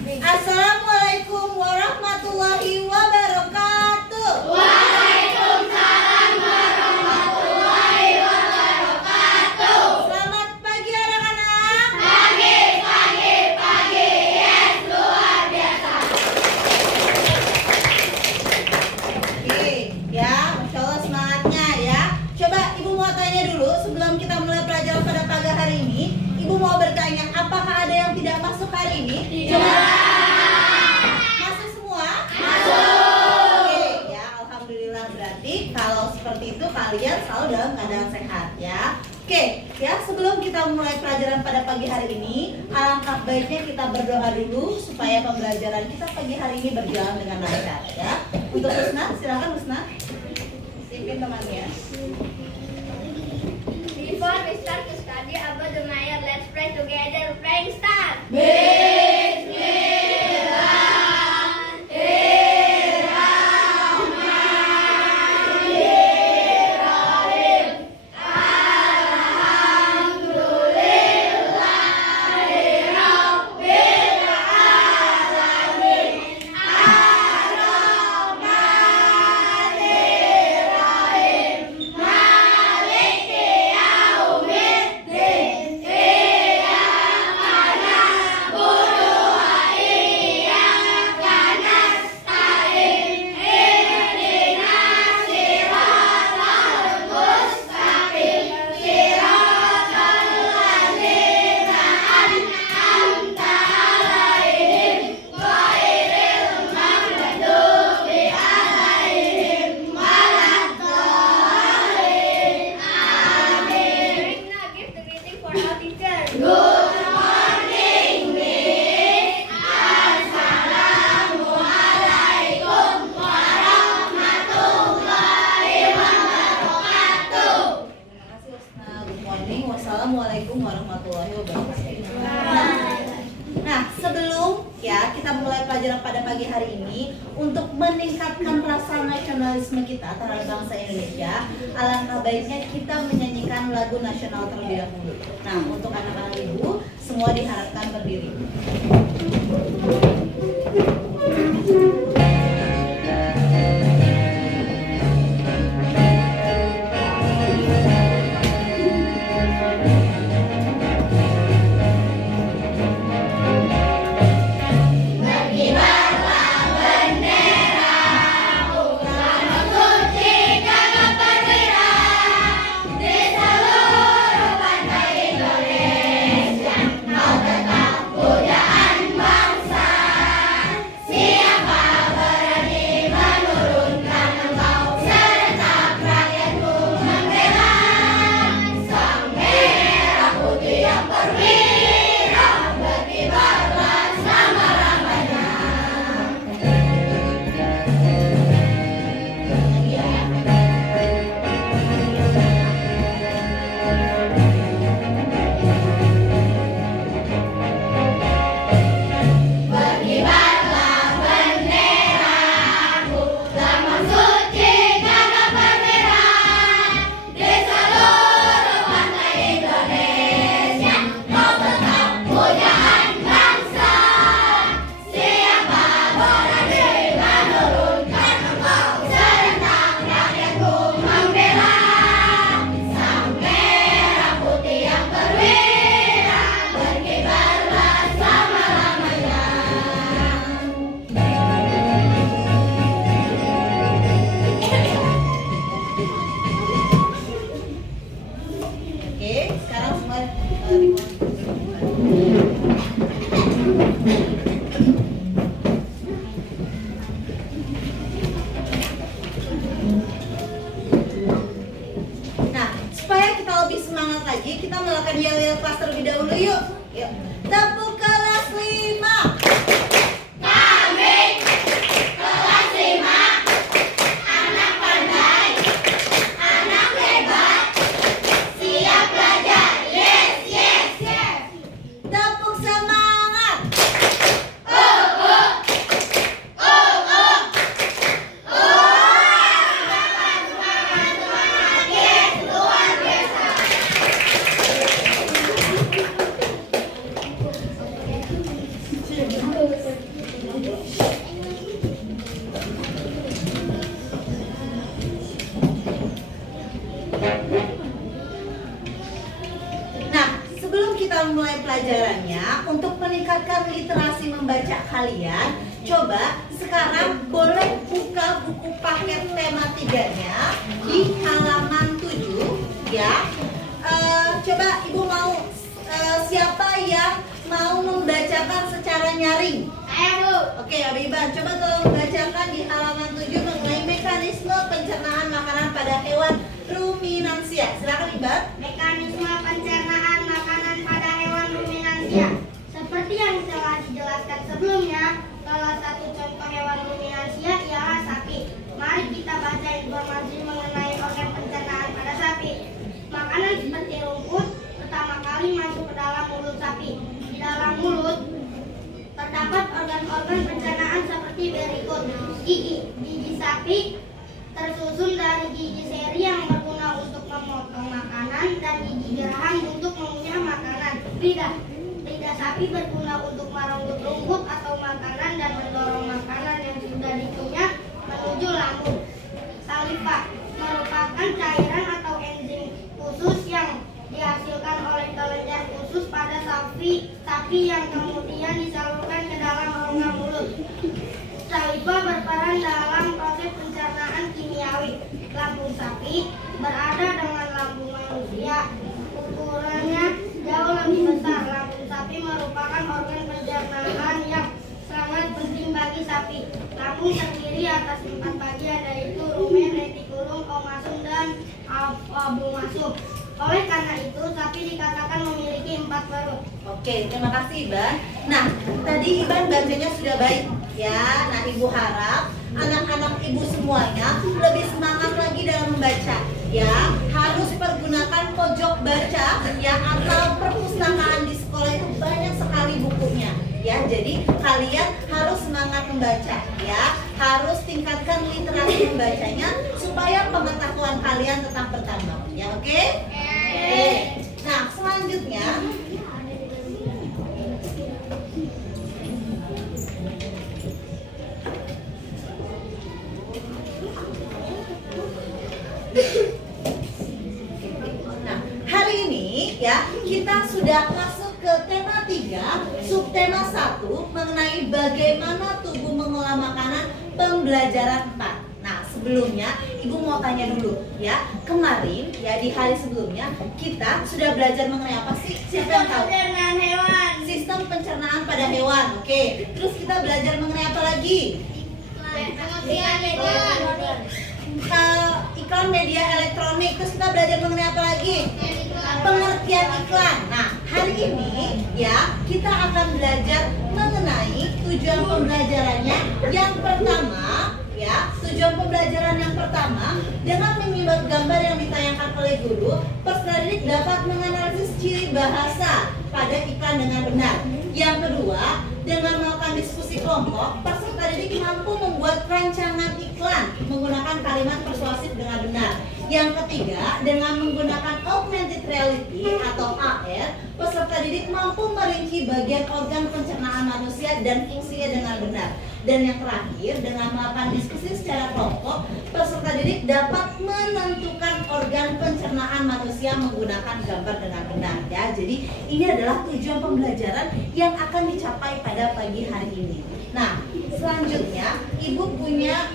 Assalamualaikum warahmatullahi wabarakatuh. Waalaikumsalam warahmatullahi wabarakatuh. Selamat pagi anak-anak. Pagi, yes, luar biasa. Oke, ya, Masya Allah semangatnya ya. Coba Ibu mau tanya dulu sebelum kita mulai pelajaran pada pagi hari ini. Ibu mau bertanya, apakah ada yang tidak masuk hari ini? Coba. Masuk semua? Masuk. Oke, ya, alhamdulillah berarti kalau seperti itu kalian selalu dalam keadaan sehat ya. Oke, ya sebelum kita mulai pelajaran pada pagi hari ini, alangkah baiknya kita berdoa dulu supaya pembelajaran kita pagi hari ini berjalan dengan lancar ya. Untuk Husna, silakan Husna. Pimpin temannya. Before we start to study about the Maya, let's pray together. Praying start. Now give the greeting for our teacher. Good morning, Miss. Assalamualaikum warahmatullahi wabarakatuh. Terima kasih Husna. Good morning. Wassalamualaikum warahmatullahi wabarakatuh. Nah, sebelum ya kita mulai pelajaran pada pagi hari ini, untuk meningkatkan rasa nasionalisme kita terhadap bangsa Indonesia, alangkah baiknya kita menyanyikan lagu nasional terlebih dahulu. Nah, untuk anak-anak ibu, semua diharapkan berdiri. Oke, sekarang semua Nah, supaya kita lebih semangat lagi, kita melakukan yel-yel kelas terlebih dahulu yuk. Yuk. Tepuk kelas 5. Kami kelas 5, anak pandai, anak hebat, siap belajar. Yes. Tepuk semangat. Nah, sebelum kita mulai pelajarannya, untuk meningkatkan literasi membaca kalian, coba sekarang boleh buka buku paket tema 3-nya di halaman 7 ya. Coba Ibu mau siapa yang mau membacakan secara nyaring? Saya, Bu. Oke, Abiban, coba tolong bacakan di halaman 7 mengenai mekanisme pencernaan makanan pada hewan ruminansia. Silakan Iban. Mekanisme pencernaan makanan pada hewan ruminansia. Seperti yang telah dijelaskan sebelumnya, salah satu contoh hewan ruminansia ialah sapi. Mari kita baca informasi mengenai organ pencernaan pada sapi. Makanan seperti rumput pertama kali masuk ke dalam mulut sapi. Di dalam mulut terdapat organ-organ pencernaan seperti berikut. Gigi sapi tersusun dari gigi seri yang berguna untuk memotong makanan dan gigi geraham untuk mengunyah makanan. Lidah sapi berguna untuk merenggut rumput atau makanan dan mendorong makanan yang sudah dikunyah menuju lambung. Saliva merupakan cairan atau enzim khusus yang dihasilkan oleh kelenjar khusus pada sapi yang kemudian disalurkan ke dalam rongga mulut. Saliva berperan dalam proses pencernaan kimiawi. Lambung sapi berada dengan lambung manusia. Ukurannya jauh lebih besar. Lambung sapi merupakan organ pencernaan yang sangat penting bagi sapi. Lambung terdiri atas 4 bagian, yaitu rumen, retikulum, omasum, dan abomasum. Oleh karena itu, sapi dikatakan memiliki 4 perut. Oke, terima kasih Iban. Nah, tadi Iban bacanya sudah baik ya. Nah, Ibu harap anak-anak Ibu semuanya lebih semangat lagi dalam membaca ya. Harus pergunakan pojok baca ya, atau perpustakaan di sekolah itu banyak sekali bukunya ya. Jadi kalian harus semangat membaca ya. Harus tingkatkan literasi membacanya supaya pengetahuan kalian tetap bertambah ya. Oke? Oke. Nah, selanjutnya hari ini ya kita sudah masuk ke tema 3, subtema 1 mengenai bagaimana tubuh mengolah makanan, pembelajaran 4. Nah, sebelumnya Ibu mau tanya dulu ya. Kemarin ya di hari sebelumnya kita sudah belajar mengenai apa sih? Siapa yang tahu? Pencernaan hewan. Sistem pencernaan pada hewan. Oke. Terus kita belajar mengenai apa lagi? Iklan media elektronik. Terus kita belajar mengenai apa lagi? Pengertian iklan. Nah, hari ini ya kita akan belajar mengenai tujuan pembelajarannya. Yang pertama ya, tujuan pembelajaran yang pertama, dengan menyimak gambar yang ditayangkan oleh guru, peserta didik dapat menganalisis ciri bahasa pada iklan dengan benar. Yang kedua, dengan melakukan diskusi kelompok, peserta didik mampu membuat rancangan iklan menggunakan kalimat persuasif dengan benar. Yang ketiga, dengan menggunakan augmented reality atau AR, peserta didik mampu merinci bagian organ pencernaan manusia dan fungsinya dengan benar. Dan yang terakhir, dengan melakukan diskusi secara kelompok, peserta didik dapat menentukan organ pencernaan manusia menggunakan gambar dengan benar ya. Jadi ini adalah tujuan pembelajaran yang akan dicapai pada pagi hari ini. Nah, selanjutnya Ibu punya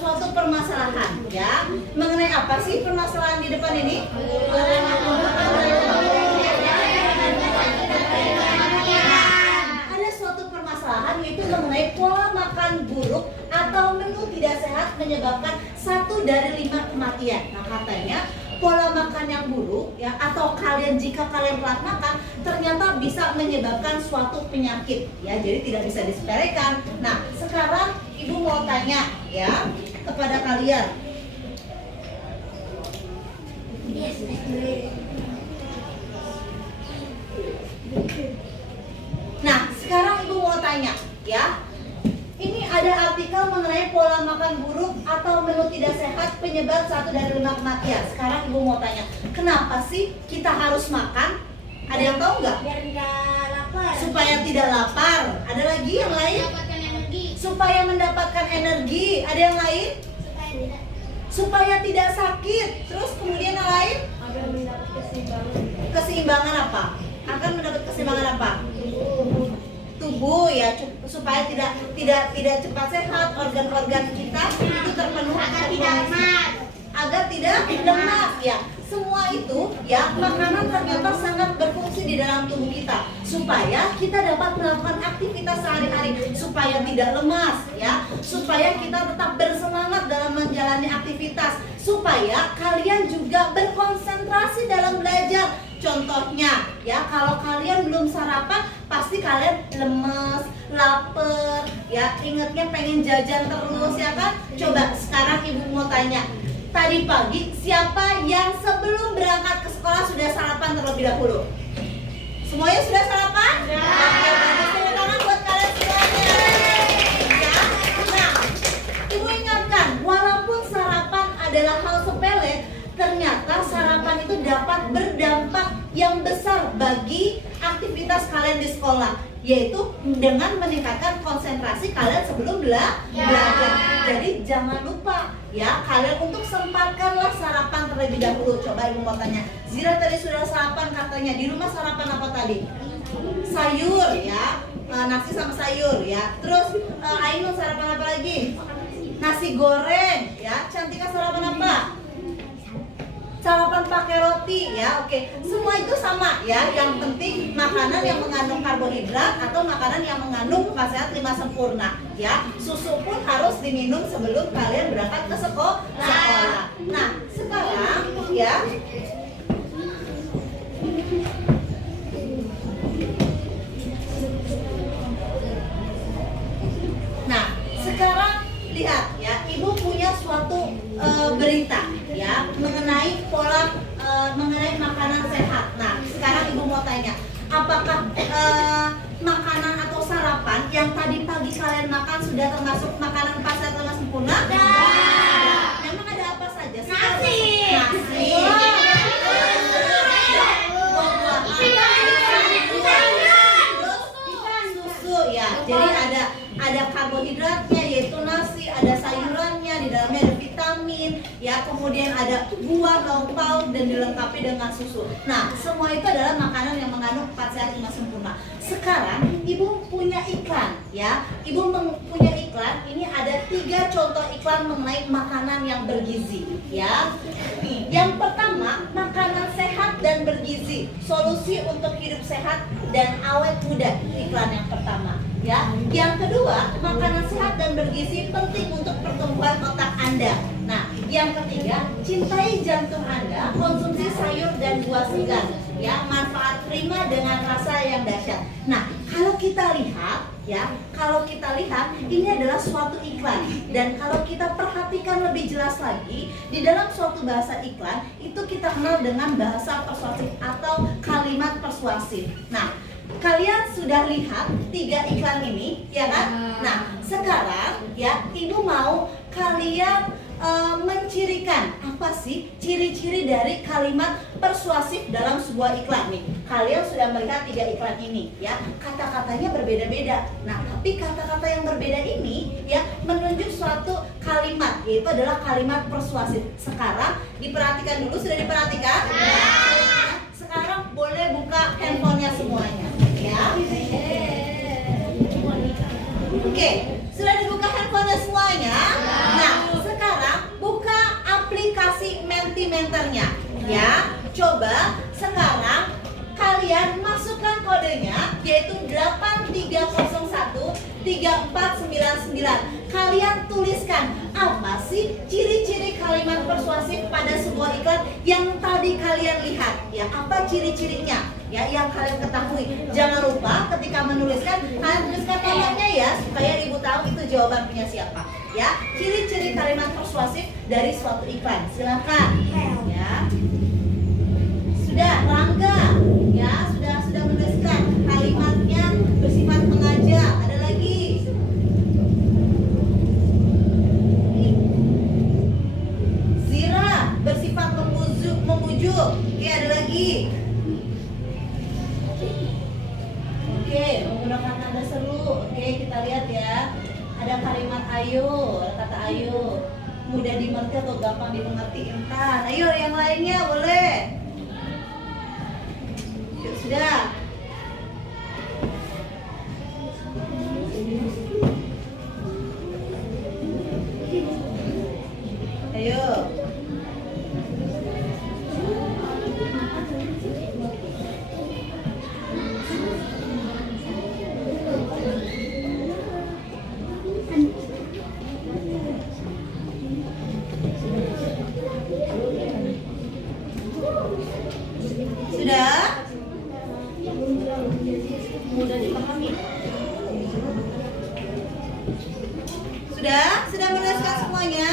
suatu permasalahan ya. Mengenai apa sih permasalahan di depan ini? Ada suatu permasalahan yaitu mengenai pola makan buruk atau menu tidak sehat menyebabkan 1 dari 5 kematian. Nah, katanya pola makan yang buruk ya, atau jika kalian telat makan ternyata bisa menyebabkan suatu penyakit ya, jadi tidak bisa disepelekan. Nah, sekarang Ibu mau tanya ya kepada kalian. Nah, sekarang Ibu mau tanya ya. Ini ada artikel mengenai pola makan buruk atau menu tidak sehat penyebab 1 dari 5 kematian. Sekarang Ibu mau tanya, kenapa sih kita harus makan? Ada Ada yang tahu nggak? Biar nggak lapar. Supaya tidak lapar. Ada lagi yang lain? Mendapatkan energi. Supaya mendapatkan energi. Ada yang lain? Supaya tidak. Supaya tidak sakit. Terus kemudian yang lain? Agar mendapat keseimbangan. Keseimbangan apa? Akan mendapat keseimbangan apa? Tubuh ya, supaya tidak cepat sehat, organ-organ kita itu terpenuhi. Agar tidak lemas ya. Semua itu ya, makanan ternyata sangat berfungsi di dalam tubuh kita supaya kita dapat melakukan aktivitas sehari-hari, supaya tidak lemas ya, supaya kita tetap bersemangat dalam menjalani aktivitas, supaya kalian juga berkonsentrasi dalam belajar. Contohnya ya, kalau kalian belum sarapan pasti kalian lemes, lapar ya, ingetnya pengen jajan terus ya kan. Coba sekarang ibu mau tanya, tadi pagi siapa yang sebelum berangkat ke sekolah sudah sarapan terlebih dahulu? Semuanya sudah sarapan? Ya. Oke, bagus. Tepuk tangan buat kalian semuanya. Ya. Nah, ibu ingatkan, walaupun sarapan adalah hal sepele, ternyata sarapan itu dapat berdampak yang besar bagi aktivitas kalian di sekolah, yaitu dengan meningkatkan konsentrasi kalian sebelum belajar. Jadi jangan lupa ya, kalian untuk sempatkanlah sarapan terlebih dahulu. Coba ibu mau tanya, Zira tadi sudah sarapan katanya, di rumah sarapan apa tadi? Sayur ya, nasi sama sayur ya. Terus Ainun sarapan apa lagi? Nasi goreng ya. Cantika sarapan apa? Sarapan pakai roti ya. Oke, semua itu sama ya. Yang penting makanan yang mengandung karbohidrat atau makanan yang mengandung nasihat 5 sempurna ya. Susu pun harus diminum sebelum kalian berangkat ke sekolah. Nah, sekarang ya, sekarang lihat ya, ibu punya suatu berita ya mengenai pola mengenai makanan sehat. Nah, sekarang ibu mau tanya, apakah makanan atau sarapan yang tadi pagi kalian makan sudah termasuk makanan pasar atau sempurna? Memang ada apa saja? Nasi. Susu ya. Jadi ada karbohidratnya yaitu nasi, ada sayurannya, di dalamnya ada vitamin ya, kemudian ada buah, lauk pauk, dan dilengkapi dengan susu. Nah, semua itu adalah makanan yang mengandung 4 sehat 5 sempurna. Sekarang ibu punya iklan ya. Ibu punya iklan, ini ada 3 contoh iklan mengenai makanan yang bergizi ya. Nih, yang pertama, makanan sehat dan bergizi, solusi untuk hidup sehat dan awet muda. Iklan yang pertama ya. Yang kedua, makanan sehat dan bergizi penting untuk pertumbuhan otak Anda. Nah, yang ketiga, cintai jantung Anda, konsumsi sayur dan buah segar ya, manfaat prima dengan rasa yang dahsyat. Nah, kalau kita lihat ini adalah suatu iklan, dan kalau kita perhatikan lebih jelas lagi di dalam suatu bahasa iklan itu kita kenal dengan bahasa persuasif atau kalimat persuasif. Nah, kalian sudah lihat 3 iklan ini ya kan? Nah, sekarang ya, ibu mau kalian mencirikan apa sih ciri-ciri dari kalimat persuasif dalam sebuah iklan nih. Kalian sudah melihat 3 iklan ini ya, kata-katanya berbeda-beda. Nah, tapi kata-kata yang berbeda ini ya menunjuk suatu kalimat, yaitu adalah kalimat persuasif. Sekarang diperhatikan dulu, sudah diperhatikan? Sekarang boleh buka handphonenya semuanya ya. Oke, sudah dibuka handphonenya semuanya. Nah, sekarang buka aplikasi Mentimeternya ya. Coba sekarang kalian masukkan kodenya, yaitu 83013499. Kalian tuliskan apa sih ciri-ciri kalimat persuasif pada sebuah iklan yang tadi kalian lihat ya. Apa ciri-cirinya ya yang kalian ketahui? Jangan lupa ketika menuliskan, kalian tuliskan namanya ya, supaya ibu tahu itu jawaban punya siapa ya. Ciri-ciri kalimat persuasif dari suatu iklan, silakan ya. Sudah, Rangga ya, sudah menuliskan kalimatnya bersifat mengajak. Ada lagi? Zira bersifat memujuk. Oke, ada lagi? kita lihat ya. Ada kalimat ayo, kata ayo. Mudah dimengerti atau gampang dimengerti, Intan? Ayo yang lainnya boleh. Yuk, sudah. Ayo. Sudah? Mudah dipahami. Sudah? Sudah menuliskan semuanya?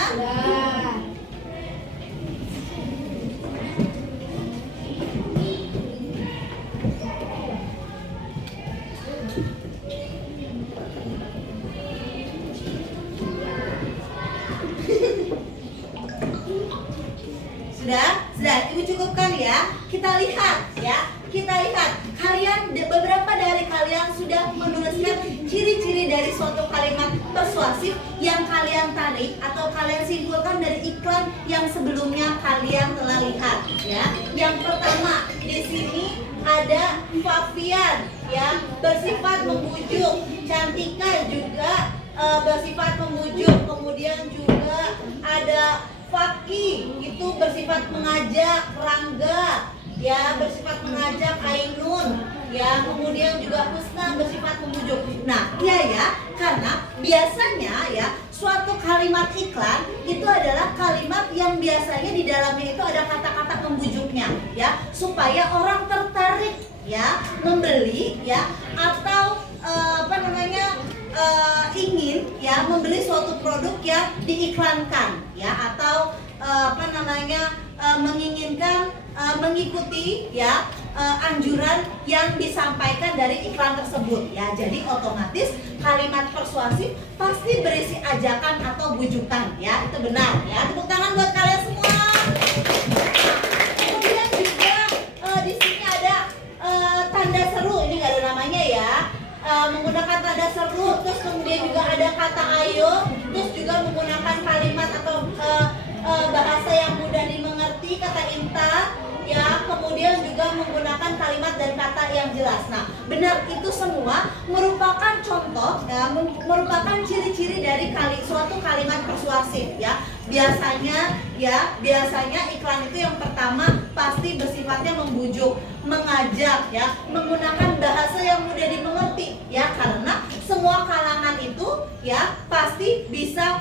Sudah? Sudah, Ibu cukupkan ya. Kita lihat ya. Kita lihat beberapa dari kalian sudah menuliskan ciri-ciri dari suatu kalimat persuasif yang kalian tarik atau kalian simpulkan dari iklan yang sebelumnya kalian telah lihat ya. Yang pertama, di sini ada Fafian ya, bersifat membujuk. Cantika juga bersifat membujuk. Kemudian juga ada Faki, itu bersifat mengajak. Rangga ya, bersifat mengajak. Ainun ya, kemudian juga Husna bersifat membujuk. Nah, iya ya, karena biasanya ya suatu kalimat iklan itu adalah kalimat yang biasanya di dalamnya itu ada kata-kata pembujuknya ya, supaya orang tertarik ya membeli ya, atau ingin ya membeli suatu produk yang diiklankan ya, atau menginginkan mengikuti ya anjuran yang disampaikan dari iklan tersebut ya. Jadi otomatis kalimat persuasif pasti berisi ajakan atau bujukan ya, itu benar ya. Tepuk tangan buat kalian semua. Kemudian juga di sini ada tanda seru, ini nggak ada namanya ya. Menggunakan tanda seru, terus kemudian juga ada kata ayo, terus juga menggunakan kalimat atau bahasa yang mudah dimengerti, kata Inta ya, kemudian juga menggunakan kalimat dan kata yang jelas. Nah, benar, itu semua merupakan contoh ya, merupakan ciri-ciri dari suatu kalimat persuasif ya. Biasanya iklan itu yang pertama pasti bersifatnya membujuk, mengajak ya, menggunakan bahasa yang mudah dimengerti ya, karena semua kalangan itu ya pasti bisa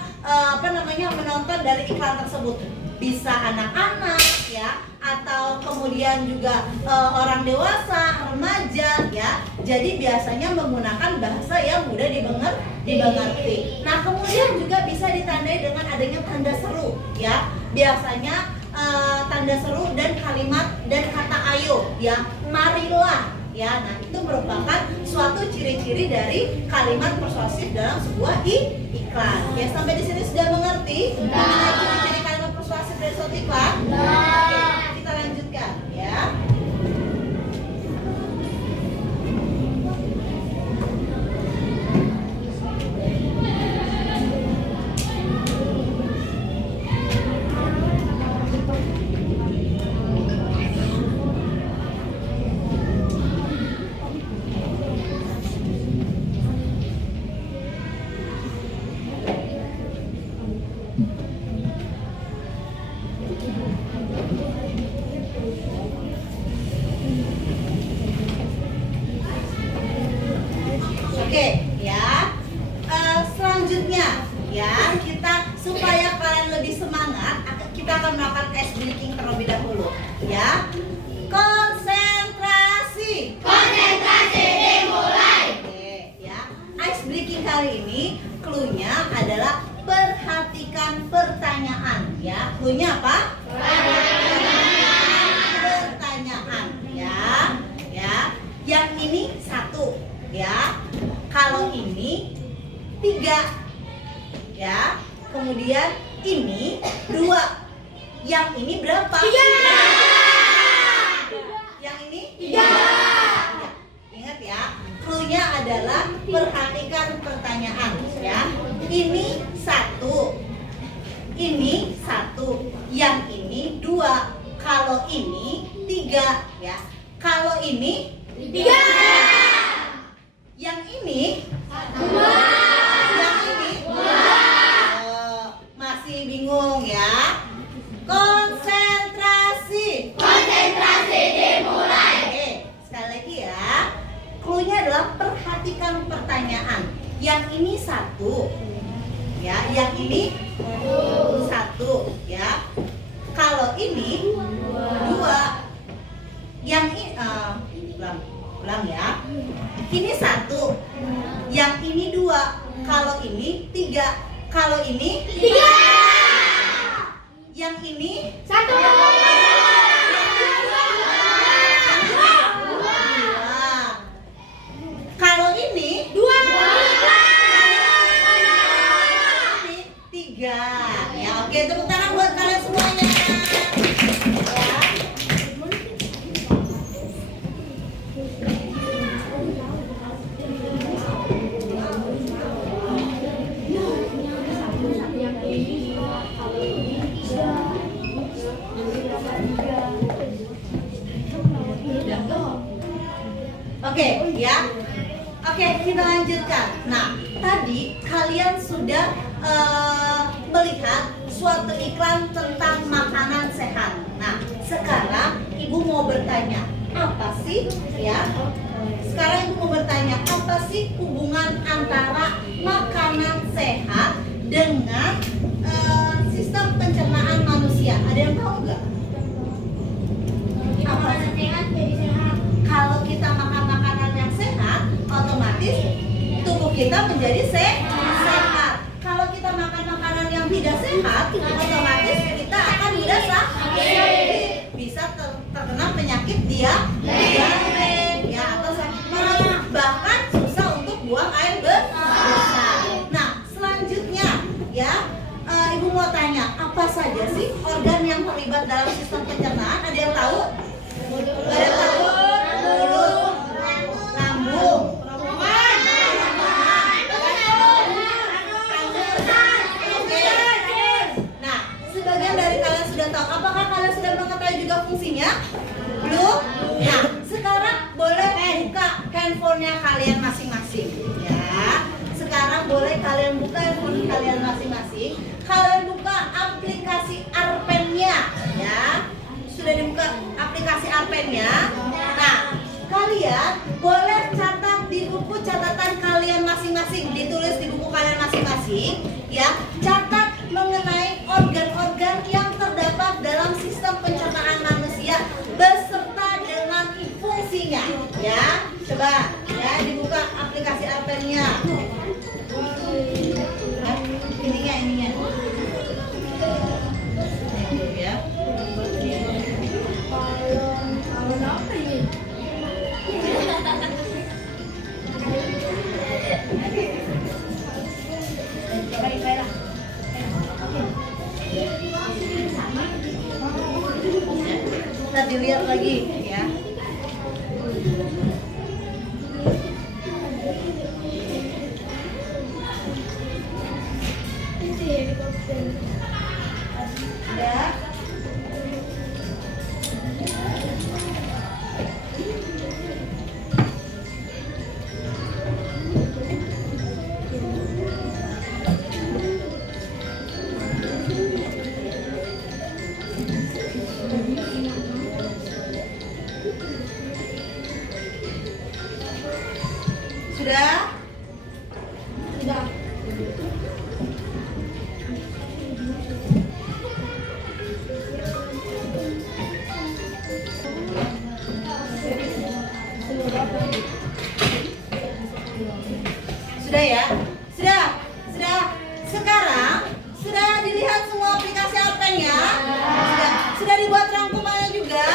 menonton dari iklan tersebut. Bisa anak-anak ya, atau kemudian juga orang dewasa, remaja ya. Jadi biasanya menggunakan bahasa yang mudah dimengerti. Nah, kemudian juga bisa ditandai dengan adanya tanda seru ya. Biasanya tanda seru dan kalimat dan kata ayo ya, marilah ya. Nah, itu merupakan suatu ciri-ciri dari kalimat persuasif dalam sebuah iklan. Ya, sampai di sini sudah mengerti mengenai ciri-ciri kalimat persuasif dari suatu iklan? Oke, kita lanjutkan ya. Oke ya, selanjutnya ya, kita supaya kalian lebih semangat, kita akan melakukan ice breaking terlebih dahulu ya. Konsentrasi dimulai. Oke ya, ice breaking kali ini cluenya adalah perhatikan pertanyaan ya. Cluenya apa? Pertanyaan ya. Yang ini 1 ya. Kalau ini 3 ya, kemudian ini 2, yang ini berapa? 3. Yang ini 3. Ya, ingat ya, cluenya adalah perhatikan pertanyaan. Ini 1. Ini 1. Yang ini 2. Kalau ini 3 ya. Kalau ini 3. Yang ini 2. Yang ini 2. Masih bingung ya? Konsentrasi. Konsentrasi dimulai. Oke, sekali lagi ya. Cluenya adalah perhatikan pertanyaan. Yang ini 1. Ya, yang ini 1 ya. Kalau ini 2. Yang ini ulang ya. Ini 1. Yang ini 2. Kalau ini 3. Kalau ini 3. Yang ini 1. 2. Kalau ini 2. ini 3. Ya, oke, tepuk tangan buat kalian semuanya. Ya. Oke, ya. Oke, kita lanjutkan. Nah, tadi kalian sudah melihat suatu iklan tentang makanan sehat. Nah, sekarang Ibu mau bertanya, apa sih ya? Sekarang Ibu mau bertanya, apa sih hubungan antara makanan sehat dengan sistem pencernaan manusia? Ada yang tahu nggak? Apa sih? Kalau kita makan makanan yang sehat, otomatis tubuh kita menjadi sehat. Kalau kita makan makanan yang tidak sehat, otomatis kita akan mudah sakit. Bisa terkena penyakit diabetes ya, atau sakit perut, bahkan susah untuk buang air besar. Nah, selanjutnya ya, Ibu mau tanya, apa saja sih organ yang terlibat dalam sistem pencernaan? Ada yang tahu? Ada yang tahu? Mulut, lambung, nah, sebagian dari kalian sudah tahu. Apakah kalian sudah mengetahui juga fungsinya? Belum? Nah, sekarang boleh buka handphonenya kalian masing-masing ya. Sekarang boleh kalian buka handphone kalian masing-masing. Kalian buka aplikasi Arpen-nya ya. Sudah dibuka aplikasi Arpen-nya. Nah, kalian boleh catat di buku catatan kalian masing-masing, ditulis di buku kalian masing-masing ya. Catat mengenai organ-organ yang terdapat dalam sistem pencernaan manusia beserta dengan fungsinya ya. Coba ya, dibuka aplikasi Arpen-nya. Ininya ya. Kita dilihat lagi ya. Ya. Sudah? Sudah. Sudah ya? Sudah? Sudah? Sekarang sudah dilihat semua aplikasi Arpen ya? Sudah dibuat rangkumannya juga?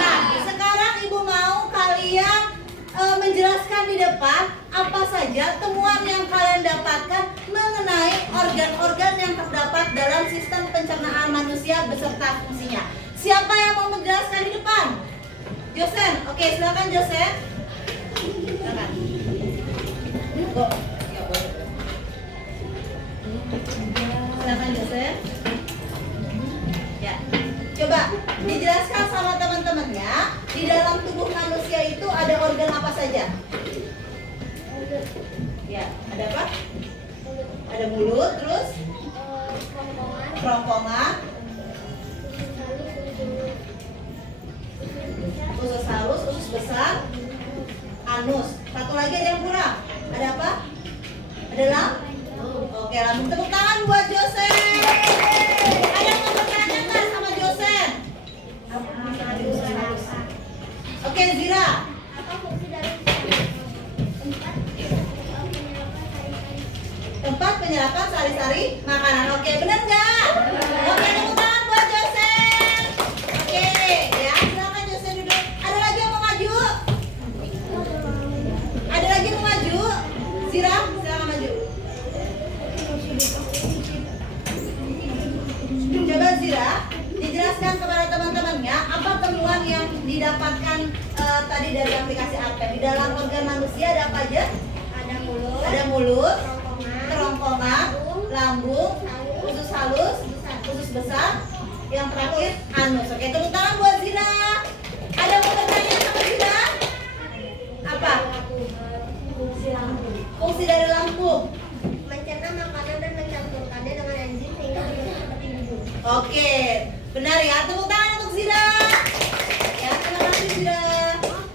Nah, sekarang Ibu mau kalian menjelaskan di depan apa saja temuan yang kalian dapatkan mengenai organ-organ yang terdapat dalam sistem pencernaan manusia beserta fungsinya. Siapa yang mau menjelaskan di depan? Josen, oke, silakan Josen. Silakan. Go. Ya, boleh. saja? Ya, ada apa? Ada mulut, terus kerongkongan, usus halus, usus besar, anus. Satu lagi ada yang kurang. Ada apa? Ada lambung. Oke, lambung. Tepuk tangan buat Josen. Ada yang mau bertanya nggak sama Josen? Oke, Zira. Tempat penyerapan sari-sari makanan. Oke, benar nggak? Oke, tepuk tangan buat Josen. Oke, ya silakan Josen duduk. Ada lagi yang mau maju? Ada lagi yang mau maju? Zira, silakan maju. Coba Zira, dijelaskan kepada teman-temannya apa temuan yang didapatkan tadi dari aplikasi ARPED. Di dalam organ manusia ada apa aja? Ada mulut, kerongkongan, lambung, usus halus, usus besar, yang terakhir anus. Oke, tepuk tangan buat Zira. Ada yang mau bertanya sama Zira? Apa? Fungsi dari lambung. Mencerna makanan dan mencampurkannya dengan enzim sehingga menjadi seperti bubur. Oke, benar ya. Tepuk tangan untuk Zira. Ya, terima kasih Zira.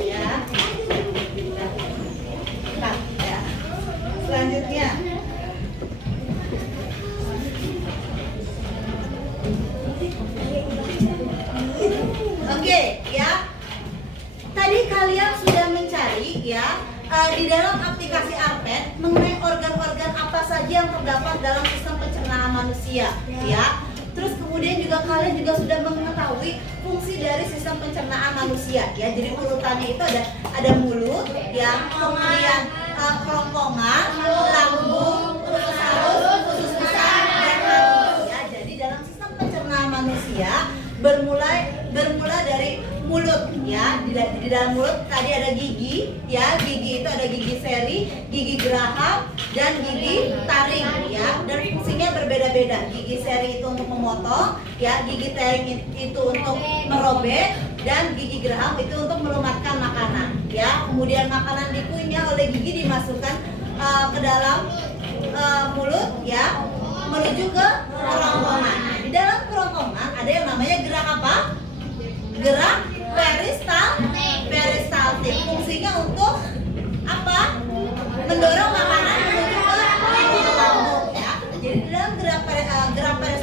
Ya. Nah, ya. Selanjutnya. Oke, ya. Tadi kalian sudah mencari ya di dalam aplikasi ARPED mengenai organ-organ apa saja yang terdapat dalam sistem pencernaan manusia, ya. Terus kemudian juga kalian juga sudah mengetahui fungsi dari sistem pencernaan manusia, ya. Jadi urutannya itu ada mulut, ya, kemudian kerongkongan, lambung, usus halus, usus besar, dan anus, ya. Jadi dalam sistem pencernaan manusia bermula dari mulut, ya. Di dalam mulut tadi ada gigi, ya. Gigi itu ada gigi seri, gigi geraham, dan gigi taring, ya. Dan fungsinya berbeda-beda. Gigi seri itu untuk memotong, ya. Gigi taring itu untuk merobek, dan gigi geraham itu untuk melumatkan makanan, ya. Kemudian makanan dikunyah oleh gigi dimasukkan ke dalam mulut, ya, menuju ke kerongkongan. Nah, di dalam kerongkongan ada yang namanya gerak apa? Gerak peristaltik. Fungsinya untuk apa? Mendorong makanan menuju ke lambung, ya. Jadi di dalam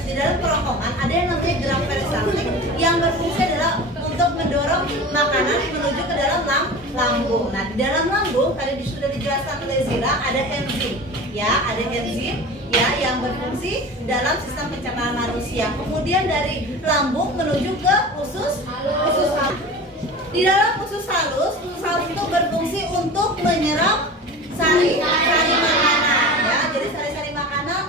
di dalam kerongkongan ada yang namanya gerak peristaltik yang berfungsi adalah untuk mendorong makanan menuju ke dalam lambung. Nah, di dalam lambung tadi sudah dijelaskan oleh Zira ada enzim, ya, ada enzim, ya, yang berfungsi dalam sistem pencernaan manusia. Kemudian dari lambung menuju ke usus halus. Di dalam usus halus itu berfungsi untuk menyerap sari-sari makanan, ya. Jadi sari-sari makanan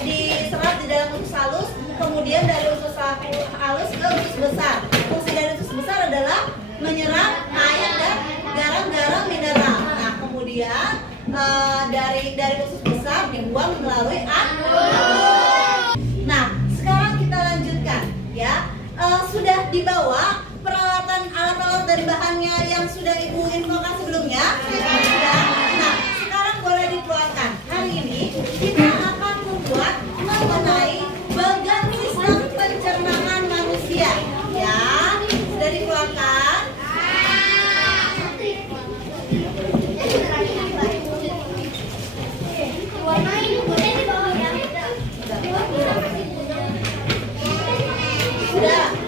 diserap di dalam usus halus, kemudian dari usus halus ke usus besar. Fungsi dari usus besar adalah menyerap air dan garam-garam mineral. Nah, kemudian dari usus besar dibuang melalui anus. Nah, sekarang kita lanjutkan, ya. Sudah dibawa peralatan alat-alat dan bahannya yang sudah Ibu infokan sebelumnya? Sudah. Nah, sekarang boleh dikeluarkan. Hari ini kita akan membuat mengenai bagian sistem pencernaan manusia, ya. Sudah dikeluarkan? Sudah.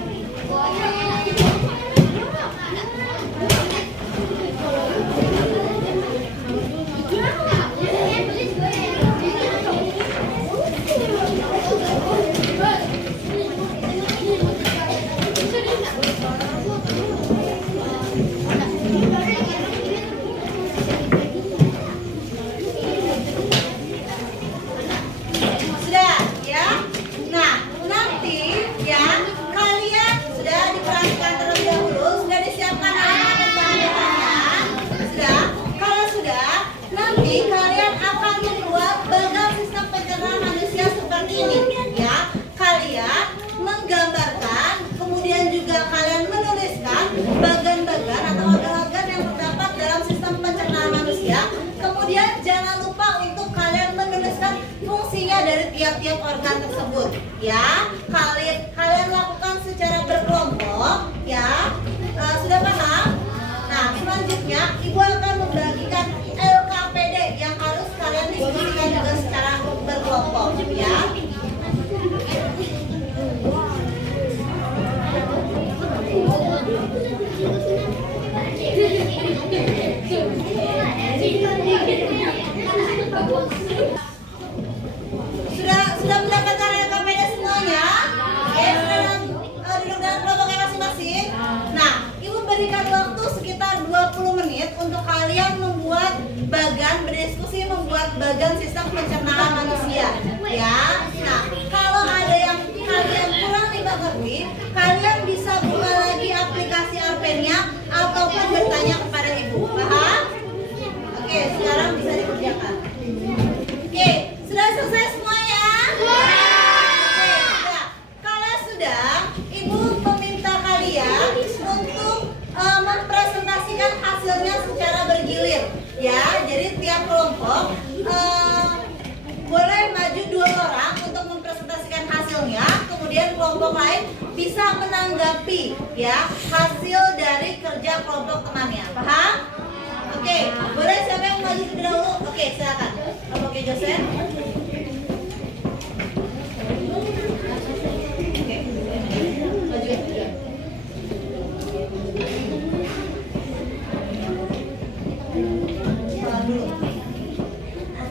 Sudah, ya. Nah, nanti ya kalian sudah diperhatikan terlebih dahulu, sudah disiapkan alat dan bahan-bahannya. Sudah. Kalau sudah, nanti kalian akan membuat bagian sistem pencernaan manusia seperti ini, ya. Kalian menggambarkan, kemudian juga kalian menuliskan bagian-bagian atau organ-organ yang terdapat dalam sistem tiap-tiap organ tersebut. Ya, kalian lakukan secara berkelompok. Ya, sudah paham? Nah, selanjutnya ibu akan membagikan LKPD yang harus kalian diskusikan juga secara berkelompok. Ya. Sudah mendapatkan LKPD semuanya? Oke, sudah duduk dalam kelompoknya masing-masing. Nah, ibu berikan waktu sekitar 20 menit untuk kalian berdiskusi membuat bagan sistem pencernaan manusia. Ya. Nah, kalau ada yang kalian kurang dimengerti, kalian bisa buka lagi aplikasi Arpenia ataupun bertanya kepada ibu. Paham? Oke, sekarang bisa dikerjakan. Oke, sudah selesai semuanya? Oke, sudah. Kalau sudah, ibu meminta kalian untuk mempresentasikan hasilnya secara bergilir. Ya, jadi tiap kelompok boleh maju 2 orang untuk mempresentasikan hasilnya. Kemudian kelompok lain bisa menanggapi ya hasil dari kerja kelompok temannya. Paham? Oke, boleh siapa yang maju terlebih dahulu? Oke, silakan. Oke, Joseph. Oke, maju ya.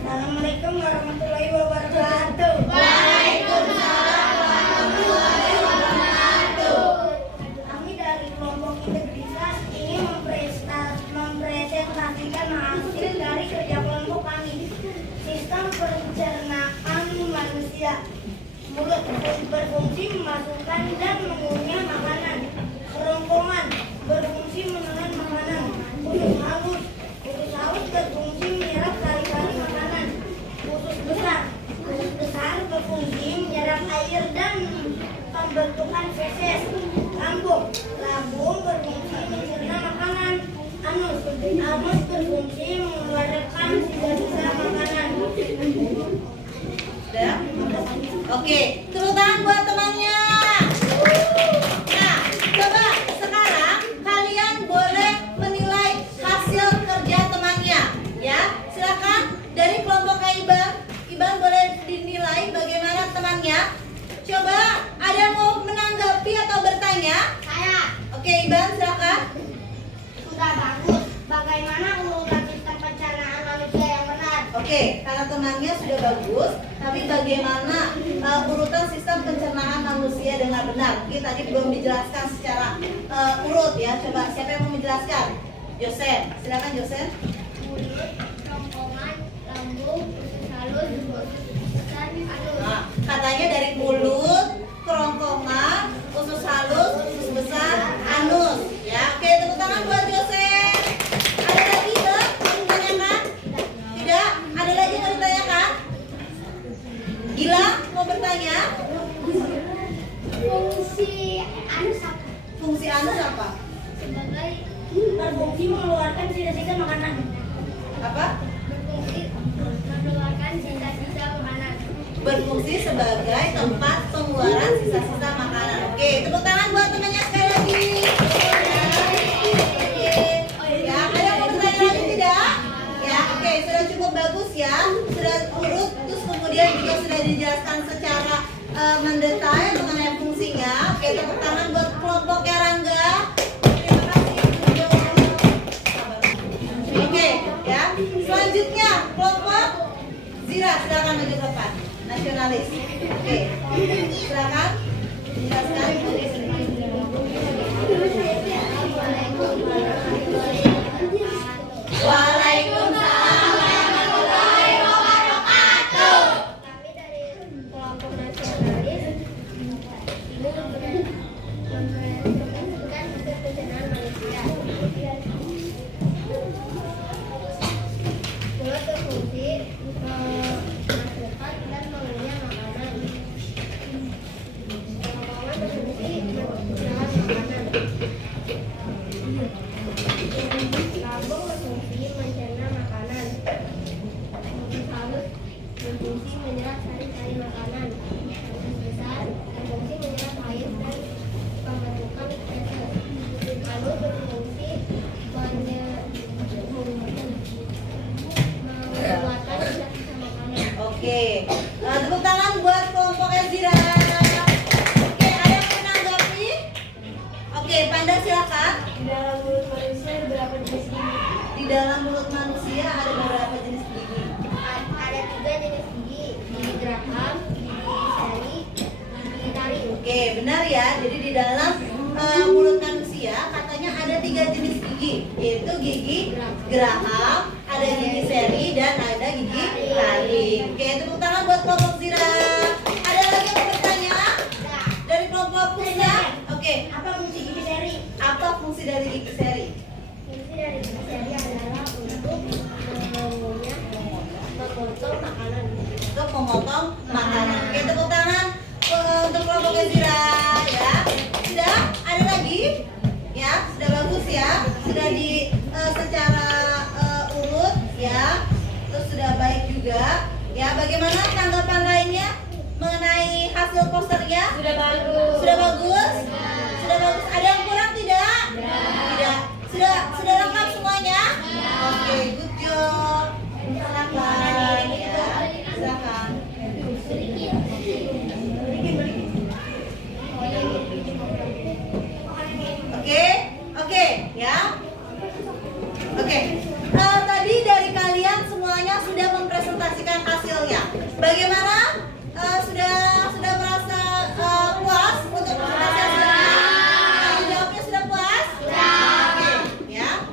Assalamualaikum warahmatullahi wabarakatuh. Waalaikumsalam warahmatullahi wabarakatuh. Kami dari kelompok integritas ingin mempresentasikan hasil dari kerja kelompok kami. Sistem pencernaan manusia. Mulut berfungsi memasukkan dan mengunyah makanan. Kerongkongan berfungsi menelan makanan. Usus halus berfungsi menyerap sari-sari makanan. Usus besar berfungsi menyerap air dan pembentukan feses. Lambung berfungsi mencerna makanan. Anus berfungsi mengeluarkan sisa-sisa makanan. Sudah? Oke, tepuk tangan buat temannya. Nah, coba sekarang kalian boleh menilai hasil kerja temannya. Ya, silakan dari kelompok Iban boleh dinilai bagaimana temannya. Coba ada yang mau menanggapi atau bertanya? Saya Oke, Iban silakan. sudah bagus. Bagaimana urutan sistem pencernaan manusia yang benar? Oke, karena temannya sudah bagus, tapi bagaimana urutan sistem pencernaan manusia dengan benar? Mungkin tadi belum dijelaskan secara urut ya. Coba siapa yang mau menjelaskan? Joseph, silakan Joseph. Mulut, kerongkongan, lambung, usus halus, usus besar, anus. Nah, katanya dari mulut, kerongkongan, usus halus, usus besar, anus. Ya, oke, tepuk tangan buat Joseph. Ada lagi Bang, mau ditanyakan? Tidak? Ada lagi yang mau ditanyakan? Gila, mau bertanya? Fungsi anus apa? Fungsi anus apa? Sebagai berfungsi mengeluarkan sisa-sisa makanan. Apa? Berfungsi mengeluarkan sisa-sisa makanan. Berfungsi sebagai tempat pengeluaran sisa-sisa makanan. Oke, tepuk tangan buat temannya sekali lagi. Ya, ada yang mau bertanya lagi tidak? Ya, oke, sudah cukup bagus ya. Sudah urut, terus kemudian juga sudah dijelaskan secara mendetail mengenai fungsinya. Oke, tepuk tangan buat kelompoknya Rangga. Terima kasih. Oke, ya. Selanjutnya kelompok Zira, silakan maju ke depan. Nasionalis. Oke, silakan jelaskan. Waalaikumsalam warahmatullahi wabarakatuh. Kami dari kelompok nasionalis ini mempresentasikan sistem pencernaan manusia. Mulut berfungsi memasukkan dan mengunyah makanan. Kerongkongan berfungsi menelan makanan. Lambung berfungsi mencerna makanan. Usus halus berfungsi menyerap sari-sari makanan. manusia ada beberapa jenis gigi? Ada 3 jenis gigi, gigi geraham, gigi seri, gigi taring. Oke, benar ya. Jadi di dalam mulut manusia katanya ada 3 jenis gigi, yaitu gigi geraham, ada gigi seri, dan ada gigi taring. Oke, tepuk tangan buat kelompok Zira. Ada lagi yang mau bertanya? Dari kelompok Pusda? Oke, Apa fungsi gigi seri? apa fungsi dari gigi seri? Fungsi dari gigi seri adalah untuk memotong makanan. Untuk memotong makanan. Oke, tepuk tangan untuk kelompok Zira ya. Sudah? Ada lagi? Ya, sudah bagus ya. Sudah di secara urut ya. Terus sudah baik juga. Ya, bagaimana tanggapan lainnya mengenai hasil posternya? Sudah bagus. Sudah bagus? Sudah bagus. Ada yang kurang tidak? Tidak. Sudah lengkap semuanya? Oke, good job. Silakan ya. Silakan. Oke, ya. Oke. Tadi dari kalian semuanya sudah mempresentasikan hasilnya. Bagaimana? Sudah merasa puas untuk presentasi hasilnya? Jawabnya sudah puas? Oke, ya.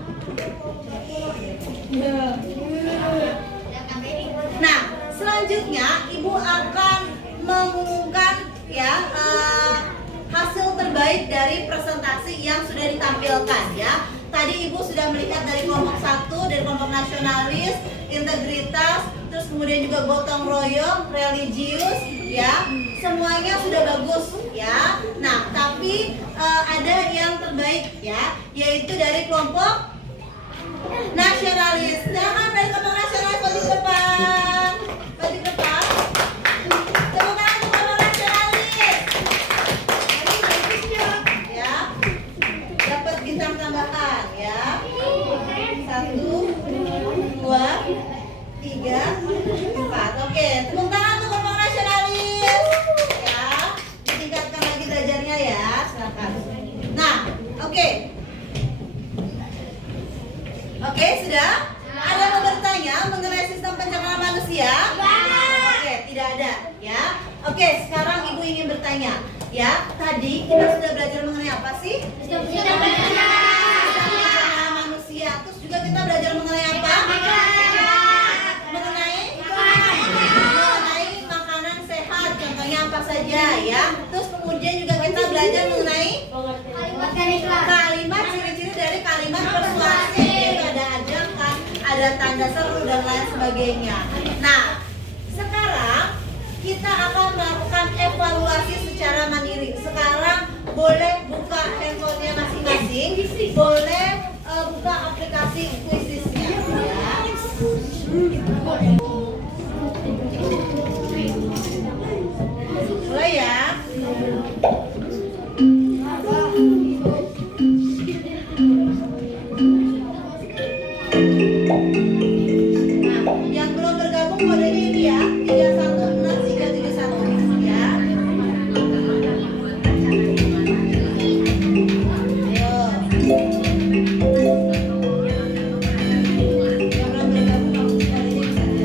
Nah, selanjutnya Ibu akan mengumumkan ya hasil terbaik dari presentasi yang sudah ditampilkan ya. Tadi Ibu sudah melihat dari kelompok 1, dari kelompok nasionalis, integritas, terus kemudian juga gotong royong, religius ya. Semuanya sudah bagus ya. Nah, tapi ada yang terbaik ya, yaitu dari kelompok nasionalis. Silakan dari kelompok nasionalis maju ke depan. Maju ke depan. Tepuk tangan untuk kelompok nasionalis. Ya. Dapat bintang tambahan ya. 1, 2, 3, 4. Oke, tepuk tangan untuk kelompok nasionalis. Ya. Ditingkatkan lagi belajarnya ya. Silakan. Nah, oke. Oke, sudah? Ada yang mau bertanya mengenai sistem pencernaan manusia? Oke, tidak ada ya. Oke, sekarang Ibu ingin bertanya ya. Tadi kita sudah belajar mengenai apa sih? Sistem pencernaan manusia. Terus juga kita belajar mengenai apa? Mengenai makanan sehat. Contohnya apa saja ya. Terus kemudian juga kita belajar mengenai kalimat ciri-ciri dari kalimat persuasif. Ada ajakan, ada tanda seru dan lain sebagainya. Nah, sekarang kita akan melakukan evaluasi secara mandiri. Sekarang boleh buka handphonenya masing-masing, boleh buka aplikasi Quiziznya ya. Mulai ya. Nah, yang belum bergabung kodenya ini ya, 316371 ya. Ayo. Yang belum bergabung kodenya bisa.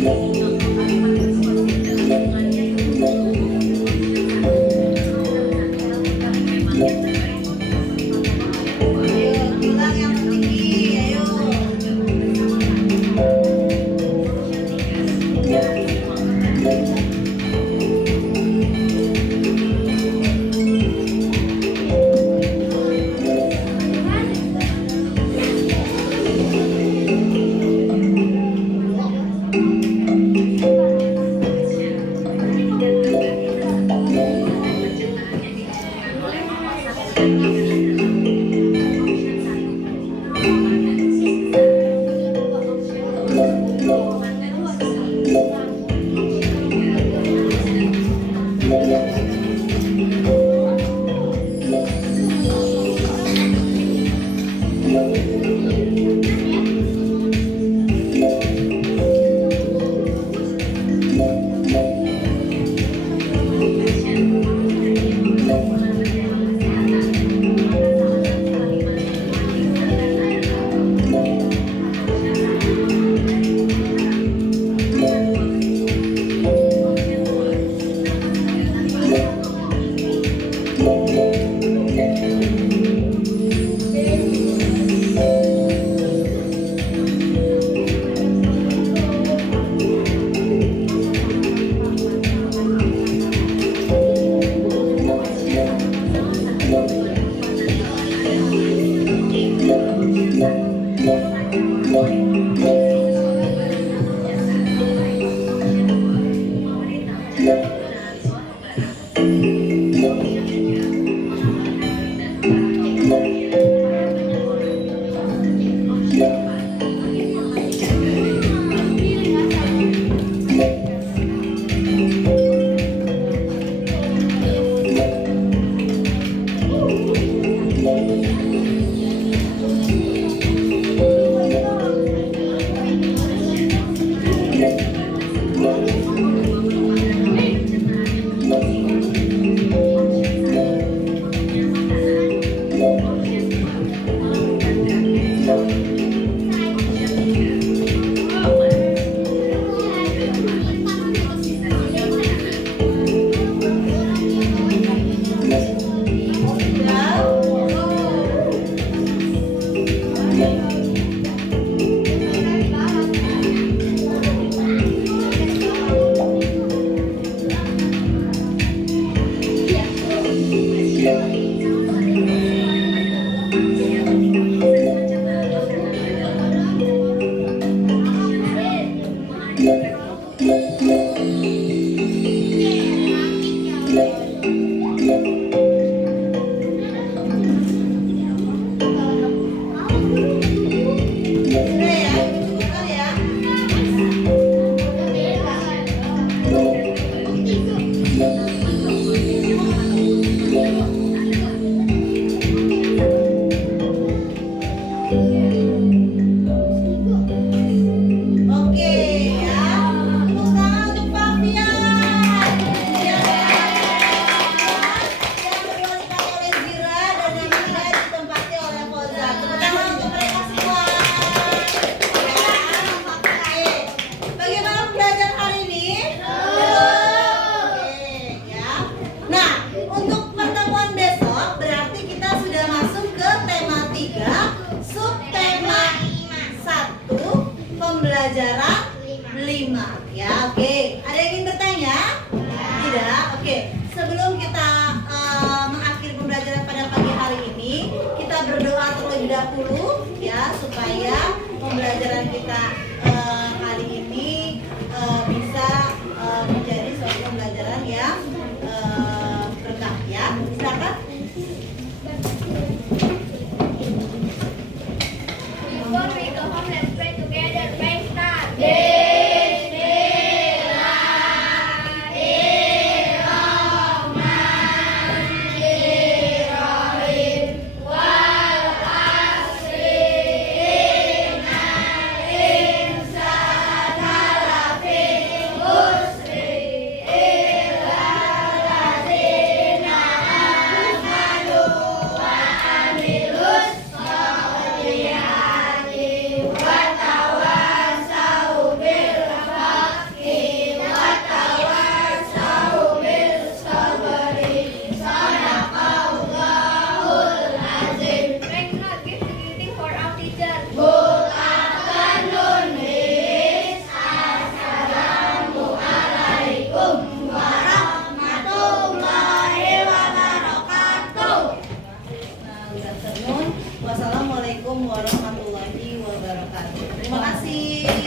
Ayo, tulang yang tinggi, ayo. Oke ya. afternoon. Wassalamualaikum warahmatullahi wabarakatuh. Terima kasih.